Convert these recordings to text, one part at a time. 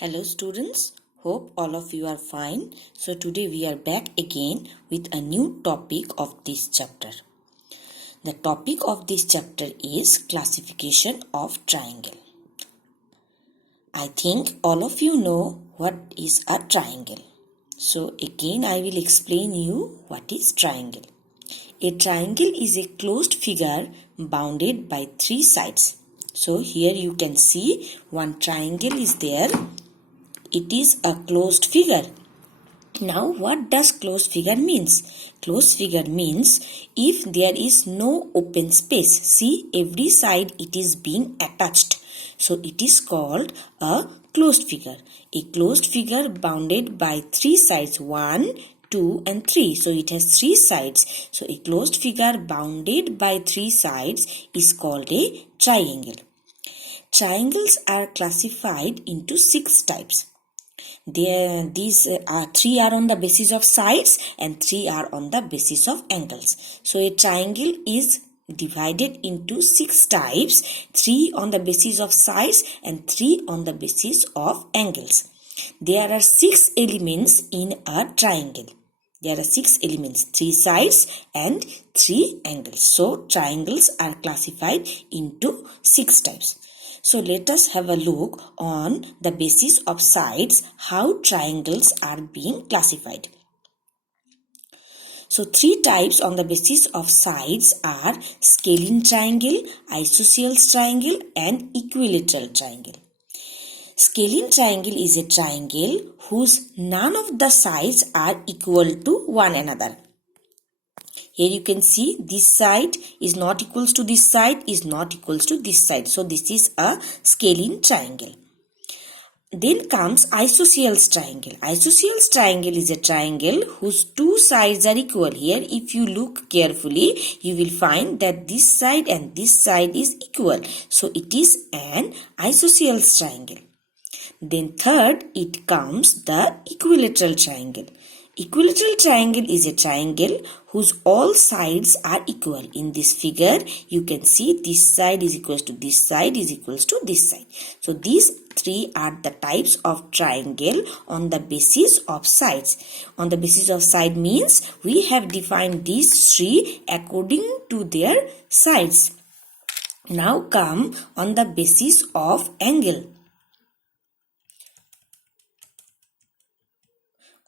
Hello students, hope all of you are fine. So today we are back again with a new topic of this chapter. The topic of this chapter is classification of triangle. I think all of you know what is a triangle. So again I will explain you what is triangle. A triangle is a closed figure bounded by three sides. So here you can see one triangle is there. It is a closed figure. Now what does closed figure means? Closed figure means if there is no open space. See, every side it is being attached. So it is called a closed figure. A closed figure bounded by three sides, 1, 2 and 3. So it has three sides. So a closed figure bounded by three sides is called a triangle. Triangles are classified into 6 types. These three are on the basis of sides and 3 are on the basis of angles. So a triangle is divided into 6 types, 3 on the basis of sides and 3 on the basis of angles. There are 6 elements in a triangle. There are 6 elements, 3 sides and 3 angles. So triangles are classified into 6 types. So let us have a look on the basis of sides how triangles are being classified. So 3 types on the basis of sides are scalene triangle, isosceles triangle and equilateral triangle. Scalene triangle is a triangle whose none of the sides are equal to one another. Here you can see this side is not equals to this side is not equals to this side. So this is a scalene triangle. Then comes isosceles triangle. Isosceles triangle is a triangle whose 2 sides are equal. Here if you look carefully, you will find that this side and this side is equal. So it is an isosceles triangle. Then third, it comes the equilateral triangle. Equilateral triangle is a triangle whose all sides are equal. In this figure, you can see this side is equals to this side is equals to this side. So these 3 are the types of triangle on the basis of sides. On the basis of side means we have defined these 3 according to their sides. Now come on the basis of angle.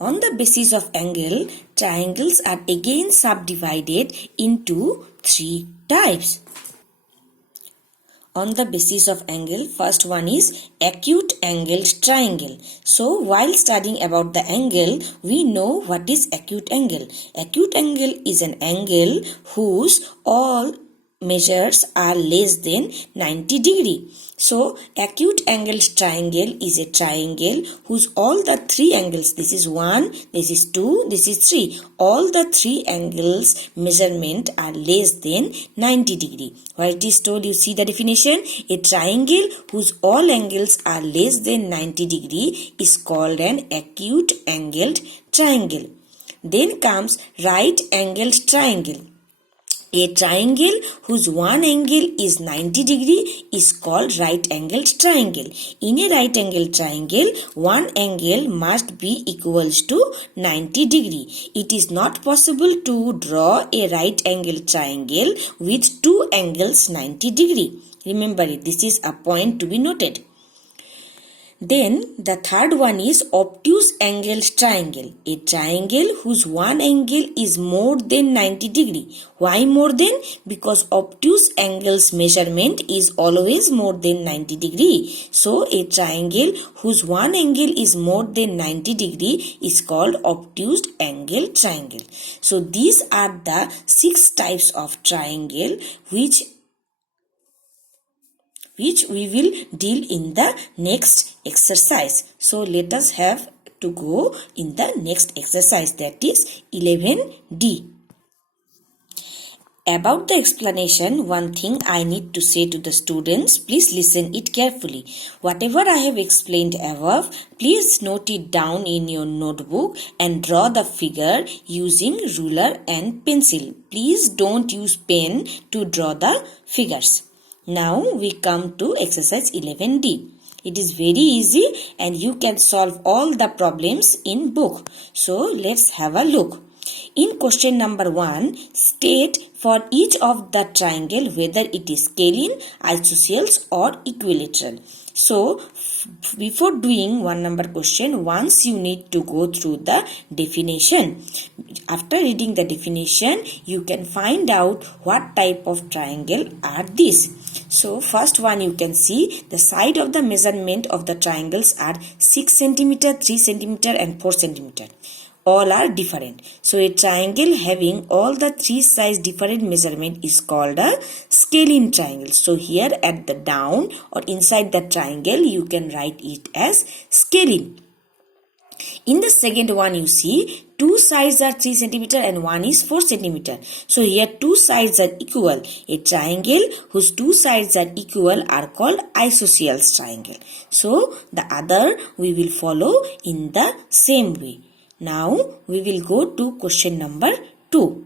On the basis of angle, triangles are again subdivided into 3 types. On the basis of angle, first one is acute angled triangle. So, while studying about the angle, we know what is acute angle. Acute angle is an angle whose all measures are less than 90 degree. So, acute angled triangle is a triangle whose all the 3 angles, this is 1, this is 2, this is 3, all the 3 angles measurement are less than 90 degree. Where it is told, you see the definition, a triangle whose all angles are less than 90 degree is called an acute angled triangle. Then comes right angled triangle. A triangle whose one angle is 90 degree is called right angled triangle. In a right angled triangle, one angle must be equals to 90 degree. It is not possible to draw a right angled triangle with 2 angles 90 degree. Remember it, this is a point to be noted. Then the third one is obtuse angled triangle. A triangle whose one angle is more than 90 degree. Why more than? Because obtuse angles measurement is always more than 90 degree. So a triangle whose one angle is more than 90 degree is called obtuse angled triangle. So these are the 6 types of triangle which we will deal in the next exercise. So let us have to go in the next exercise, that is 11D. About the explanation, one thing I need to say to the students, please listen it carefully. Whatever I have explained above, please note it down in your notebook and draw the figure using ruler and pencil. Please don't use pen to draw the figures. Now we come to exercise 11D. It is very easy and you can solve all the problems in book. So let's have a look. In question number 1, state for each of the triangle whether it is scalene, isosceles or equilateral. So before doing 1 number question, once you need to go through the definition. After reading the definition, you can find out what type of triangle are these. So first one, you can see the side of the measurement of the triangles are 6 centimeter, 3 centimeter and 4 centimeter. All are different. So a triangle having all the three sides different measurement is called a scalene triangle. So here at the down or inside the triangle, you can write it as scalene. In the second one, you see two sides are 3 centimeter and one is 4 centimeter. So here two sides are equal. A triangle whose two sides are equal are called isosceles triangle. So the other we will follow in the same way. Now we will go to question number 2.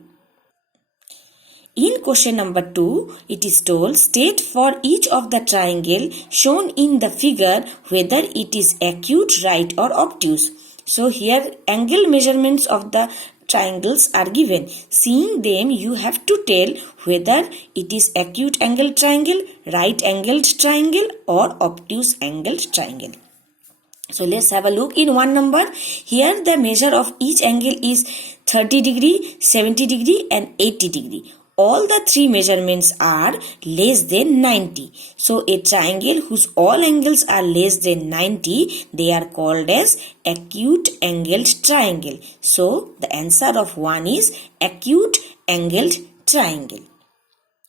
In question number 2, it is told state for each of the triangle shown in the figure whether it is acute, right or obtuse. So here angle measurements of the triangles are given. Seeing them, you have to tell whether it is acute angled triangle, right angled triangle or obtuse angled triangle. So let's have a look in 1 number. Here the measure of each angle is 30 degree, 70 degree and 80 degree. All the three measurements are less than 90. So a triangle whose all angles are less than 90, they are called as acute angled triangle. So the answer of 1 is acute angled triangle.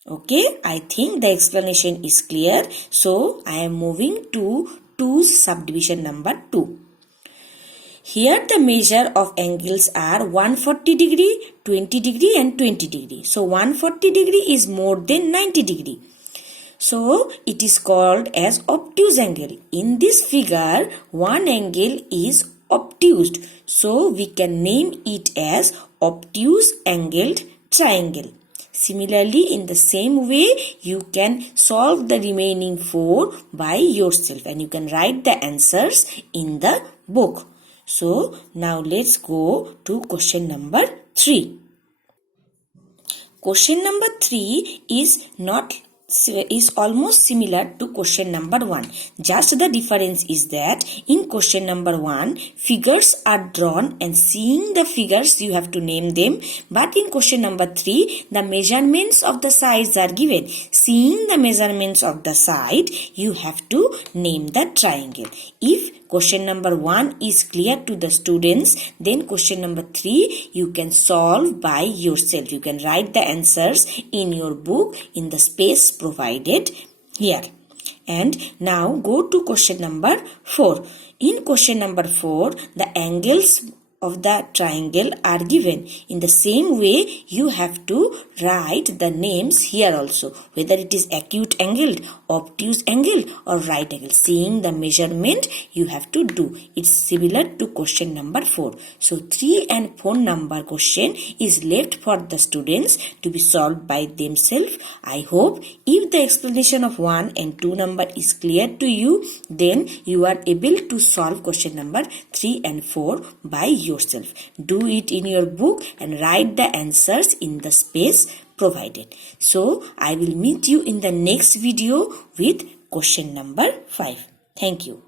Okay, I think the explanation is clear. So I am moving to subdivision number 2. Here the measure of angles are 140 degree, 20 degree and 20 degree. So 140 degree is more than 90 degree. So it is called as obtuse angle. In this figure, one angle is obtused. So we can name it as obtuse angled triangle. Similarly, in the same way, you can solve the remaining 4 by yourself and you can write the answers in the book. So, now let's go to question number 3. Question number 3 is almost similar to question number 1. Just the difference is that in question number 1, figures are drawn and seeing the figures you have to name them. But in question number 3, the measurements of the sides are given. Seeing the measurements of the side, you have to name the triangle. If question number 1 is clear to the students, then question number 3 you can solve by yourself. You can write the answers in your book in the space provided here. And now go to question number 4. In question number 4, the angles of the triangle are given. In the same way, you have to write the names here also, whether it is acute angled, obtuse angle or right angle. Seeing the measurement, you have to do. It's similar to question number 4. So 3 and 4 number question is left for the students to be solved by themselves. I hope if the explanation of 1 and 2 number is clear to you, then you are able to solve question number 3 and 4 by yourself. Do it in your book and write the answers in the space provided. So I will meet you in the next video with question number 5. Thank you.